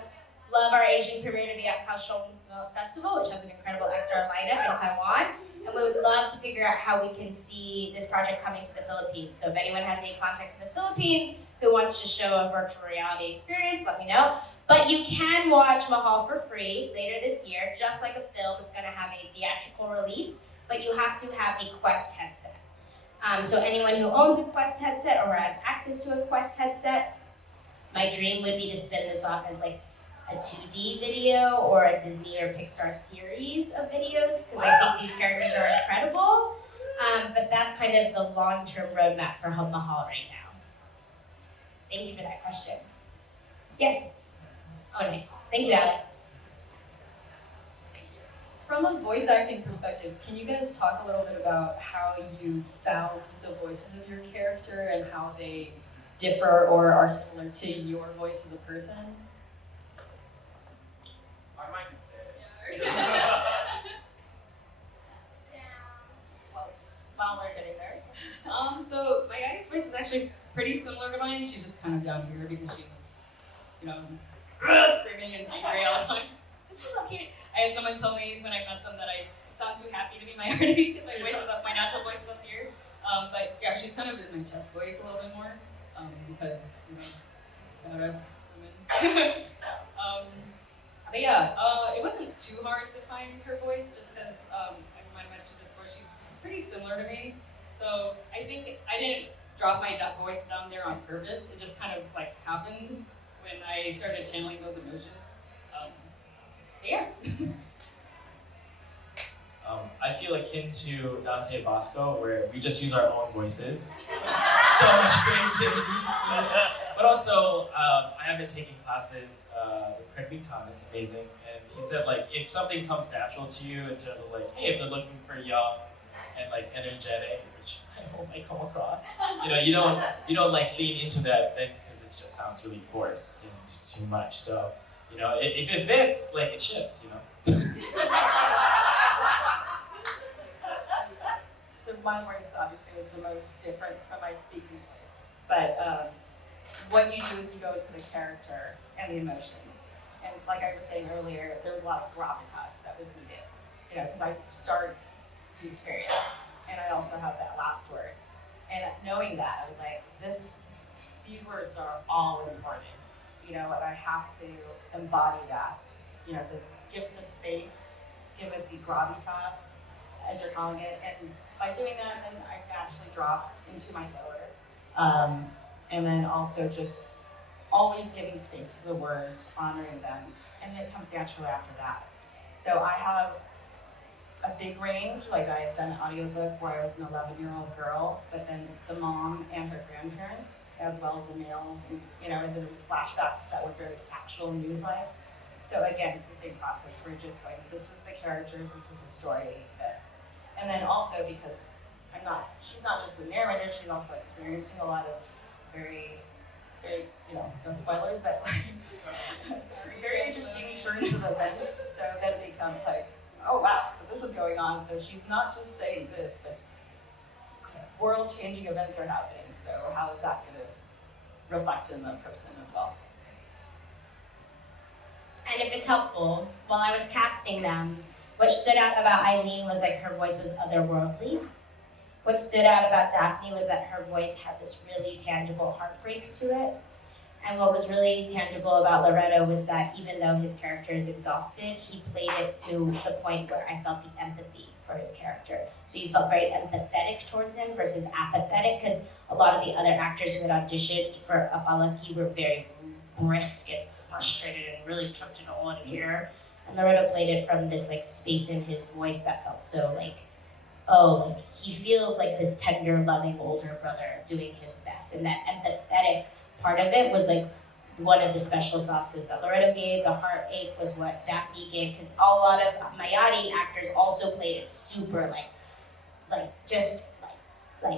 love our Asian premiere to be at Kaohsiung Film Festival, which has an incredible XR lineup in Taiwan. And we would love to figure out how we can see this project coming to the Philippines. So if anyone has any contacts in the Philippines who wants to show a virtual reality experience, let me know. But you can watch Mahal for free later this year. Just like a film, it's going to have a theatrical release, but you have to have a Quest headset. So anyone who owns a Quest headset or has access to a Quest headset, my dream would be to spin this off as like a 2D video or a Disney or Pixar series of videos, because I think these characters are incredible. But that's kind of the long-term roadmap for Mahal right now. Thank you for that question. Yes? Oh, nice. Thank you, Alex. From a voice acting perspective, can you guys talk a little bit about how you found the voices of your character and how they differ or are similar to your voice as a person? Our mic is dead. While they're getting theirs. So my Addie's voice is actually pretty similar to mine. She's just kind of down here because she's, screaming and angry all the time. So she's so cute. I had someone tell me when I met them that I sound too happy to be my Artie because my voice is up, my natural voice is up here. But yeah, she's kind of in my chest voice a little bit more because about us women. But yeah, it wasn't too hard to find her voice just because I might have mentioned this before. She's pretty similar to me. So I think I didn't drop my voice down there on purpose. It just kind of like happened when I started channeling those emotions. Yeah. I feel akin to Dante Bosco, where we just use our own voices. So much creativity. But But also, I have been taking classes with Craig Thomas, amazing, and he said like if something comes natural to you in terms of like, hey, if they're looking for young and like energetic, which I hope I come across, you don't like lean into that then because it just sounds really forced and too much. So if it fits, like it ships, So my voice obviously was the most different from my speaking voice. But what you do is you go to the character and the emotions. And like I was saying earlier, there was a lot of gravitas that was needed, because I start the experience and I also have that last word. And knowing that, I was like, these words are all important, and I have to embody that, give it the space, give it the gravitas, as you're calling it, and by doing that, then I naturally dropped into my lower. And then also just always giving space to the words, honoring them, and it comes naturally after that. So I have a big range, like I've done an audiobook where I was an 11-year-old girl, but then the mom and her grandparents, as well as the males, and and then there was flashbacks that were very factual news-like. So again, it's the same process. We're just going, this is the character, this is the story, this fits. And then also because she's not just the narrator, she's also experiencing a lot of very, very, no spoilers, but very interesting turns of events. So then it becomes like, oh wow, so this is going on. So she's not just saying this, but world-changing events are happening. So how is that going to reflect in the person as well? And if it's helpful, while I was casting them, what stood out about Eileen was like her voice was otherworldly. What stood out about Daphne was that her voice had this really tangible heartbreak to it. And what was really tangible about Loretto was that even though his character is exhausted, he played it to the point where I felt the empathy for his character. So you felt very empathetic towards him versus apathetic, because a lot of the other actors who had auditioned for Apalaki were very brisk and frustrated and really took it all in here. And Loretto played it from this like space in his voice that felt so like, oh, like he feels like this tender, loving older brother doing his best. And that empathetic part of it was like one of the special sauces that Loretto gave. The heartache was what Daphne gave, because a lot of Mayati actors also played it super like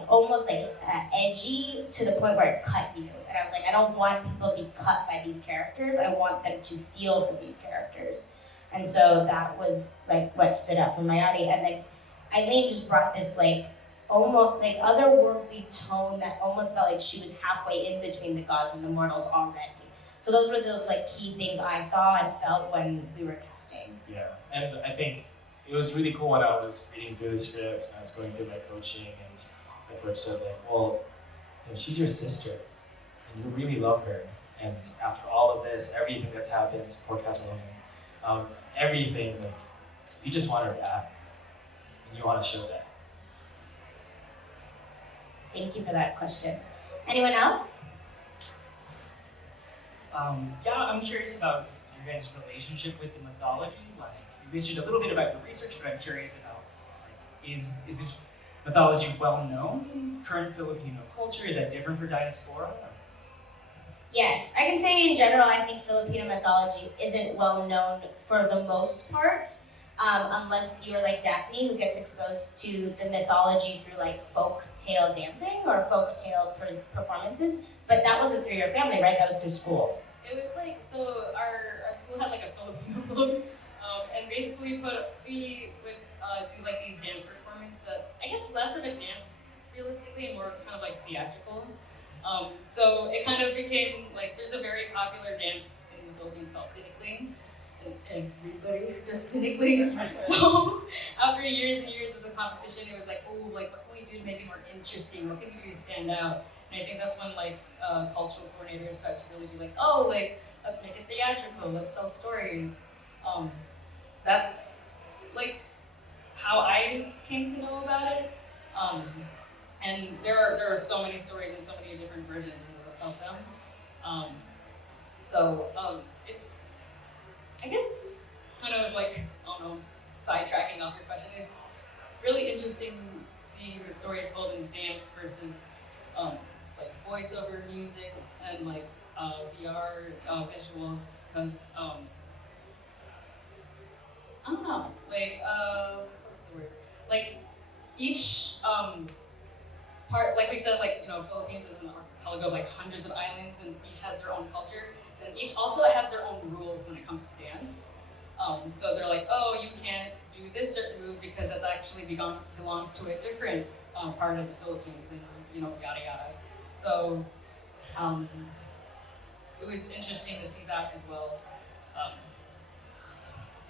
almost like edgy to the point where it cut you. And I was like, I don't want people to be cut by these characters. I want them to feel for these characters. And so that was like what stood out for Mayati. And like Eileen just brought this like almost like otherworldly tone that almost felt like she was halfway in between the gods and the mortals already. So those were those like key things I saw and felt when we were casting. Yeah, and I think it was really cool when I was reading through the script and I was going through my coaching, and my coach said like, well, she's your sister and you really love her, and after all of this, everything that's happened, poor Castlevania, everything, like, you just want her back and you want to show that. Thank you for that question. Anyone else? Yeah, I'm curious about your guys' relationship with the mythology. Like, you mentioned a little bit about your research, but I'm curious about, like, is this mythology well known in current Filipino culture? Is that different for diaspora? Yes, I can say in general, I think Filipino mythology isn't well known for the most part, unless you're like Daphne, who gets exposed to the mythology through like folk tale dancing or folk tale performances. But that wasn't through your family, right? That was through school. It was like, so our school had like a Filipino book, and basically we would do like these dance performances that, I guess less of a dance realistically and more kind of like theatrical. So it kind of became like, there's a very popular dance in the Philippines called tinikling, and everybody does tinikling. So after years and years of the competition, it was like, oh, like what can we do to make it more interesting? What can we do to stand out? And I think that's when like cultural coordinators start to really be like, oh, like let's make it theatrical, let's tell stories. That's like how I came to know about it. And there are so many stories and so many different versions of them. It's, I guess, kind of like, I don't know, sidetracking off your question. It's really interesting seeing the story told in dance versus like voiceover music and like VR visuals because I don't know, like what's the word? Like each part, like we said, like Philippines is an archipelago of like hundreds of islands, and each has their own culture. And each also has their own rules when it comes to dance. So they're like, oh, you can't do this certain move because that's actually belongs to a different part of the Philippines, and yada yada. So it was interesting to see that as well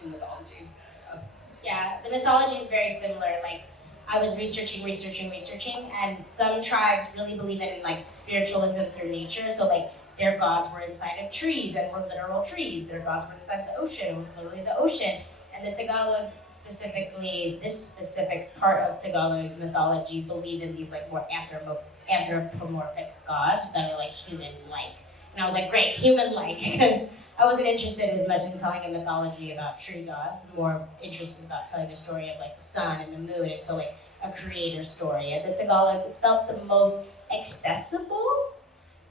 in mythology. Yeah, the mythology is very similar. Like, I was researching, and some tribes really believe in like spiritualism through nature. So like their gods were inside of trees and were literal trees. Their gods were inside the ocean. It was literally the ocean. And the Tagalog specifically, this specific part of Tagalog mythology believed in these like more anthropomorphic gods that are like human-like. And I was like, great, human-like, because I wasn't interested as much in telling a mythology about true gods, more interested about telling a story of like the sun and the moon, and so like a creator story. And the Tagalog felt the most accessible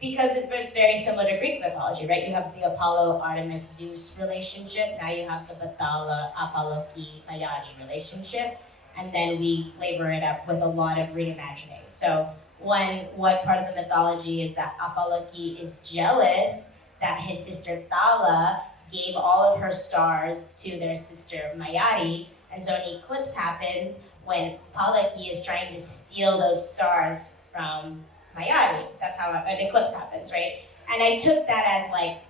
because it was very similar to Greek mythology, right? You have the Apollo, Artemis, Zeus relationship. Now you have the Bathala, Apolloki, Mayari relationship. And then we flavor it up with a lot of reimagining. So one part of the mythology is that Apolloki is jealous that his sister Thala gave all of her stars to their sister Mayari. And so an eclipse happens when Apolloki is trying to steal those stars from Mayari. That's how an eclipse happens, right? And I took that as like,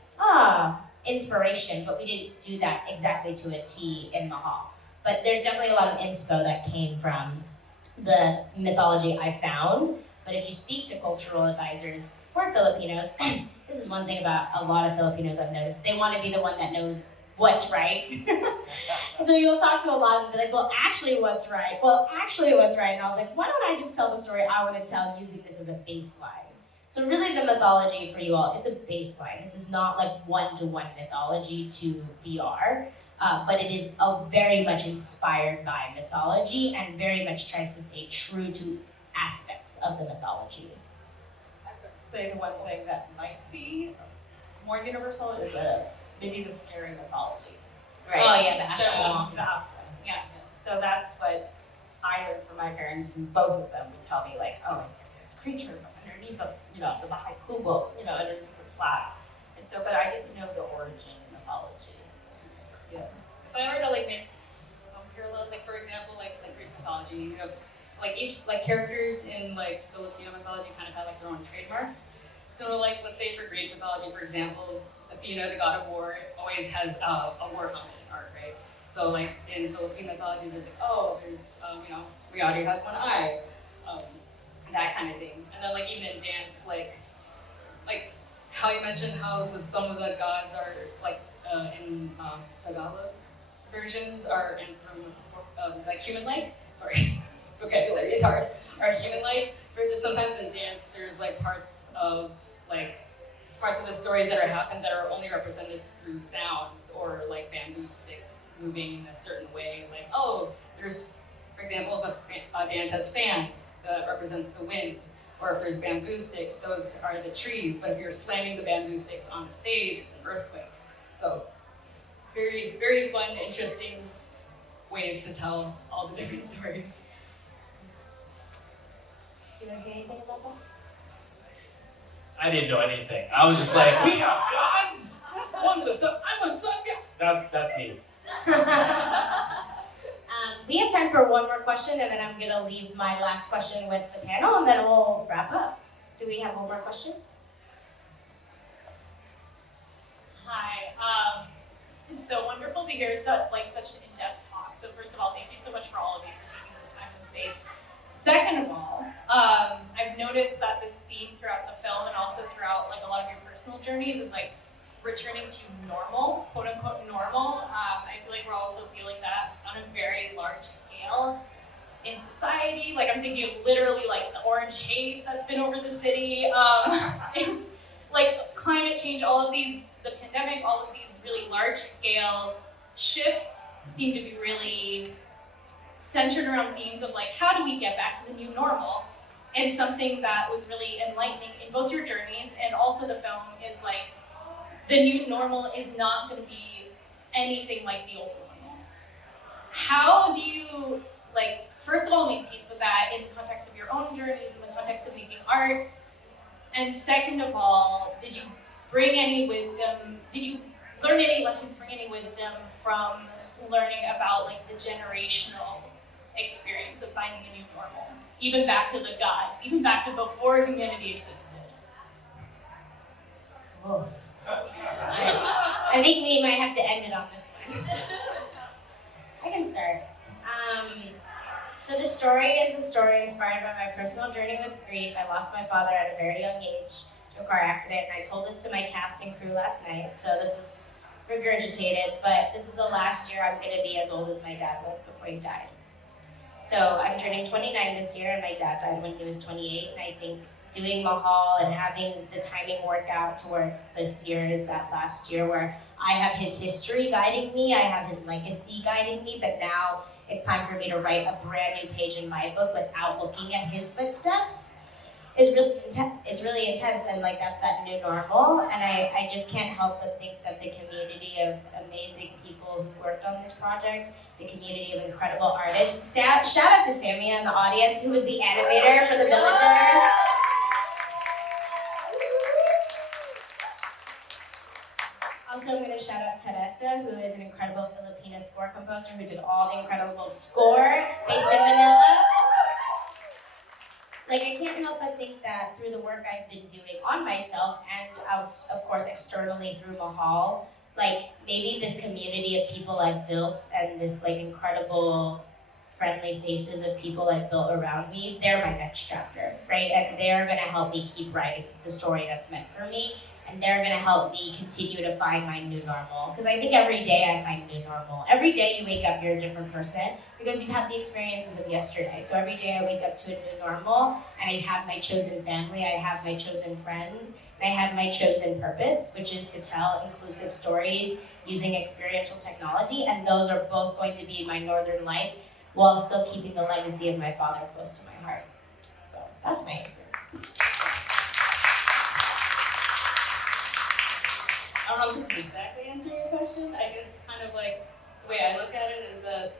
inspiration, but we didn't do that exactly to a T in Mahal. But there's definitely a lot of inspo that came from the mythology I found. But if you speak to cultural advisors for Filipinos, this is one thing about a lot of Filipinos I've noticed. They want to be the one that knows what's right. So you'll talk to a lot of them and be like, well, actually what's right? Well, actually what's right? And I was like, why don't I just tell the story I want to tell using this as a baseline? So really the mythology for you all, it's a baseline. This is not like one-to-one mythology to VR, but it is very much inspired by mythology and very much tries to stay true to aspects of the mythology. I would say the one thing that might be more universal is maybe the scary mythology. Right? Oh yeah, the So, Ashram. the Ashram, yeah. So that's what I learned from my parents, and both of them would tell me like, oh, there's this creature underneath the Mahal Kubo, underneath the slats. And so, but I didn't know the origin mythology. Yeah. If I were to like make some parallels, like for example, like Greek mythology, you have like each like characters in like Filipino mythology kind of have like their own trademarks. So like let's say for Greek mythology, for example, Athena, the god of war, always has a war helmet art, right? So like in Filipino mythology, there's like there's Riyadi has one eye, that kind of thing. And then like even in dance, like how you mentioned how some of the gods are like in Tagalog versions are like human-like. Sorry, vocabulary is hard. Are human-like versus sometimes in dance there's like parts of the stories that are happened that are only represented through sounds or like bamboo sticks moving in a certain way. Like there's, for example, if a dance has fans that represents the wind, or if there's bamboo sticks, those are the trees. But if you're slamming the bamboo sticks on the stage, it's an earthquake. So very, very fun, interesting ways to tell all the different stories. Do you want to say anything about that? I didn't know anything. I was just like, we have gods! One's a sun, I'm a sun god! That's me. We have time for one more question, and then I'm going to leave my last question with the panel, and then we'll wrap up. Do we have one more question? Hi. It's so wonderful to hear such an in-depth talk. So first of all, thank you so much for all of you for taking this time and space. Second of all, I've noticed that this theme throughout the film and also throughout like a lot of your personal journeys is like returning to normal, quote unquote normal. I feel like we're also feeling that on a very large scale in society. Like I'm thinking of literally like the orange haze that's been over the city. It's like climate change, all of these, the pandemic, all of these really large scale shifts seem to be really centered around themes of like, how do we get back to the new normal? and something that was really enlightening in both your journeys and also the film is like the new normal is not going to be anything like the old normal. How do you, like, first of all, make peace with that in the context of your own journeys, in the context of making art? And second of all, did you bring any wisdom, did you learn any lessons, bring any wisdom from learning about like the generational experience of finding a new normal? Even back to the gods, even back to before humanity existed. Whoa. I think we might have to end it on this one. I can start. So the story is a story inspired by my personal journey with grief. I lost my father at a very young age to a car accident, and I told this to my cast and crew last night. So this is regurgitated, but this is the last year I'm gonna be as old as my dad was before he died. So I'm turning 29 this year, and my dad died when he was 28, and I think doing Mahal and having the timing work out towards this year is that last year where I have his history guiding me, I have his legacy guiding me, but now it's time for me to write a brand new page in my book without looking at his footsteps. It's really intense, and like that's that new normal, and I just can't help but think that the community of amazing people who worked on this project, the community of incredible artists. Shout out to Sammy in the audience, who was the animator for the Villagers. Also, I'm going to shout out Teresa, who is an incredible Filipina score composer who did all the incredible score based in Manila. Like, I can't help but think that through the work I've been doing on myself and, of course, externally through Mahal, like, maybe this community of people I've built and this, like, incredible friendly faces of people I've built around me, they're my next chapter, right? And they're going to help me keep writing the story that's meant for me. And they're going to help me continue to find my new normal. Because I think every day I find new normal. Every day you wake up, you're a different person because you've had the experiences of yesterday. So every day I wake up to a new normal, and I have my chosen family, I have my chosen friends, and I have my chosen purpose, which is to tell inclusive stories using experiential technology. And those are both going to be my northern lights while still keeping the legacy of my father close to my heart. So that's my answer. I don't know if this is exactly answering your question. I guess kind of like the way I look at it is that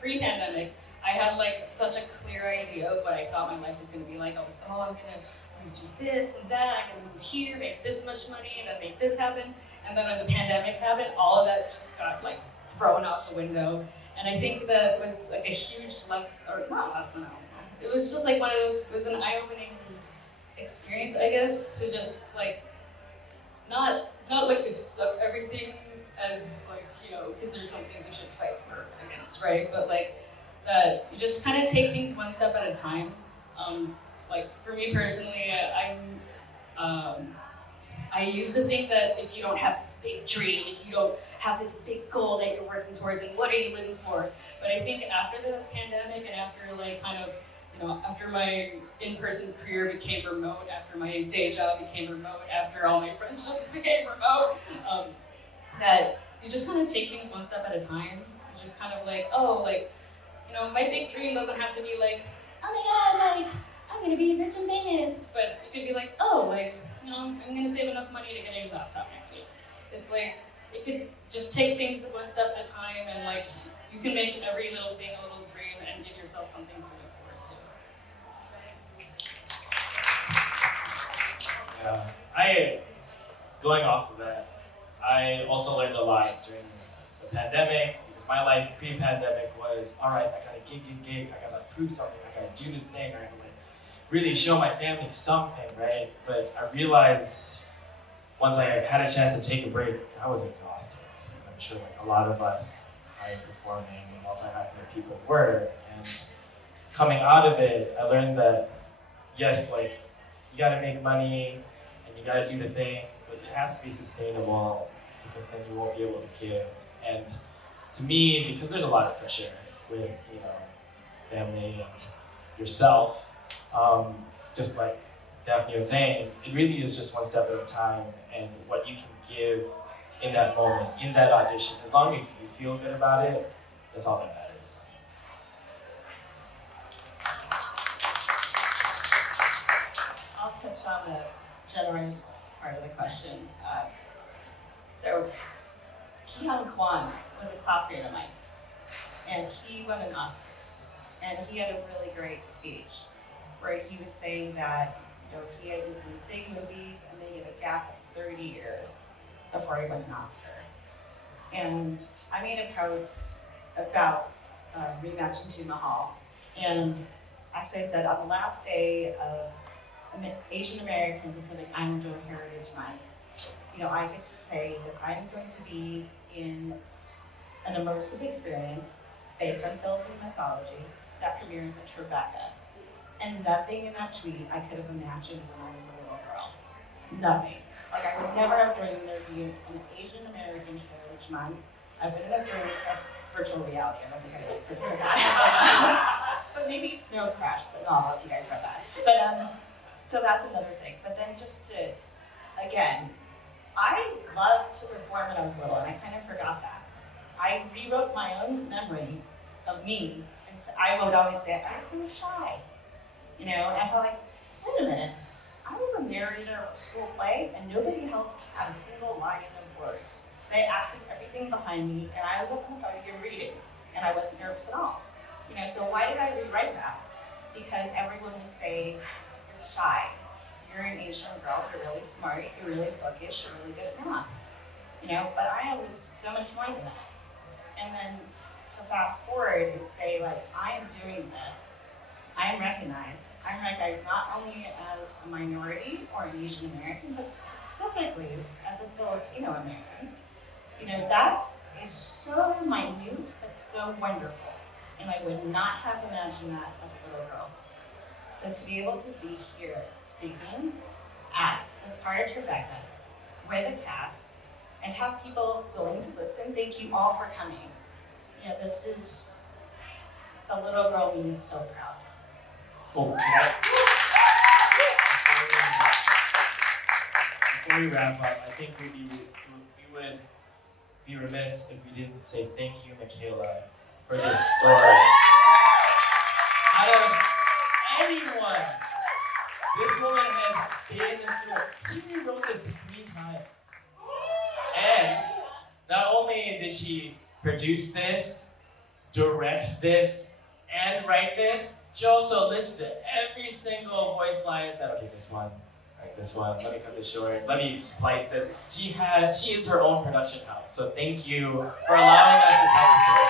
pre-pandemic, I had like such a clear idea of what I thought my life was going to be like. I was like, oh, I'm gonna do this and that. I'm gonna move here, make this much money, and then make this happen. And then when the pandemic happened, all of that just got like thrown out the window. And I think that was like a huge lesson, or not lesson, I don't know. It was just like one of those. It was an eye-opening experience, I guess, to just like not like accept everything as like, you know, because there's some things you should fight for against, right? But like that you just kind of take things one step at a time. Like for me personally, I used to think that if you don't have this big dream, if you don't have this big goal that you're working towards, and what are you living for? But I think after the pandemic and after like kind of, you know, after my in-person career became remote, after my day job became remote, after all my friendships became remote, that you just kind of take things one step at a time. You just kind of like, oh, like, you know, my big dream doesn't have to be like, oh my God, like, I'm gonna be rich and famous. But it could be like, oh, like, you know, I'm gonna save enough money to get a new laptop next week. It's like, it could just take things one step at a time, and like, you can make every little thing a little dream and give yourself something to look forward to. Yeah, going off of that, I also learned a lot during the pandemic, because my life pre-pandemic was, all right, I gotta gig, I gotta prove something, I gotta do this thing, I gotta really show my family something, right? But I realized once I had a chance to take a break, I was exhausted. I'm sure like a lot of us high-performing, multi-hyphenate people were, and coming out of it, I learned that, yes, like, you gotta make money, and you gotta do the thing, but it has to be sustainable, because then you won't be able to give. And to me, because there's a lot of pressure with, you know, family and yourself, just like Daphne was saying, it really is just one step at a time, and what you can give in that moment, in that audition, as long as you feel good about it, that's all that matters. on the generous part of the question. So, Ki-Hwan Kwan was a classmate of mine, and he won an Oscar. And he had a really great speech where he was saying that he was in these big movies and then he had a gap of 30 years before he won an Oscar. And I made a post about Reimagined Mahal. And actually I said on the last day of Asian American Pacific Islander Heritage Month, I get to say that I'm going to be in an immersive experience based on Philippine mythology that premieres at Tribeca. And nothing in that tweet I could have imagined when I was a little girl. Nothing. Like I would never have dreamed there'd be an Asian American Heritage Month. I wouldn't have dreamed of virtual reality. I don't think I would have predicted that. But maybe Snow Crash, the novel, if you guys read that. But so that's another thing. But then just to, again, I loved to perform when I was little, and I kind of forgot that. I rewrote my own memory of me, and so I would always say I was so shy, and I felt like, wait a minute, I was a narrator of a school play, and nobody else had a single line of words. They acted everything behind me, and I was up on the podium reading, and I wasn't nervous at all. So why did I rewrite that? Because everyone would say, you're shy. You're an Asian girl, you're really smart, you're really bookish, you're really good at math. But I was so much more than that. And then to fast forward and say, I am doing this. I am recognized. I'm recognized not only as a minority or an Asian American, but specifically as a Filipino American. That is so minute, but so wonderful. And I would not have imagined that as a little girl. So to be able to be here speaking as part of Tribeca, with a cast, and have people willing to listen, thank you all for coming. This is, the little girl me is so proud. Cool. Before we wrap up, I think we would be remiss if we didn't say thank you, Michaela, for this story. Out of anyone, this woman has been through. She rewrote this 3 times. And not only did she produce this, direct this, and write this, she also listed every single voice line. Said, okay, this one, right, this one, let me cut this short, let me splice this. She is her own production house. So thank you for allowing us to tell the story.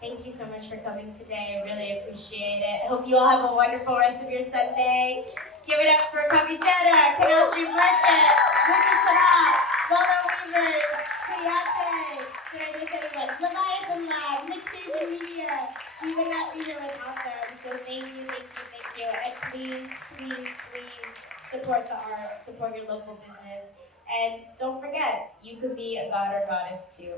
Thank you so much for coming today. I really appreciate it. I hope you all have a wonderful rest of your Sunday. Give it up for Kapisera, Canal Street Market, Mr. Sahat, Volta Weavers, Kayate, did I miss anyone? Leviathan Lab, Mixed Asian Media. We would not be here without them. So thank you. And please support the arts, support your local business. And don't forget, you could be a god or goddess too.